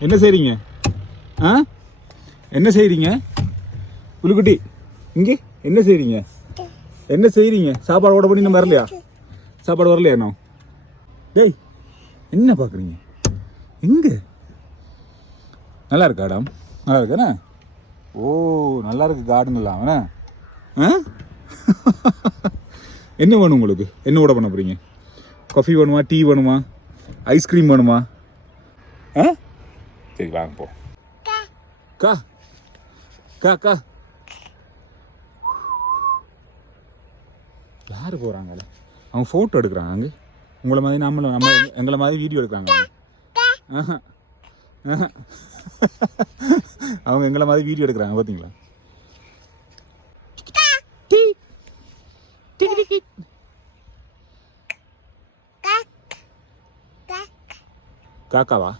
என்ன செய்றீங்க? ஆ, என்ன செய்றீங்க? புலிக்குட்டி இங்கே என்ன செய்றீங்க? என்ன செய்றீங்க? சாப்பாடு ஓட பண்ணி இன்னும் வரலையா? சாப்பாடு வரலையா இன்னும்? டேய் என்ன பார்க்குறீங்க? எங்க நல்லா இருக்கா இடம்? நல்லா இருக்கானே? ஓ நல்லா இருக்கு கார்டன் இல்லாமண்ணே. ஆ என்ன வேணும் உங்களுக்கு? என்ன ஓட பண்ண போறீங்க? காஃபி வேணுமா, டீ வேணுமா, ஐஸ்கிரீம் வேணுமா? ஆ சரி வாங்க போ. கா கா கா யார் போகிறாங்கள? அவங்க ஃபோட்டோ எடுக்கிறாங்க. அங்கே உங்களை மாதிரி நம்ம எங்களை மாதிரி வீடியோ எடுக்கிறாங்க. ஆஹா ஆஹா அவங்க எங்களை மாதிரி வீடியோ எடுக்கிறாங்க பார்த்தீங்களா? காக்காவா?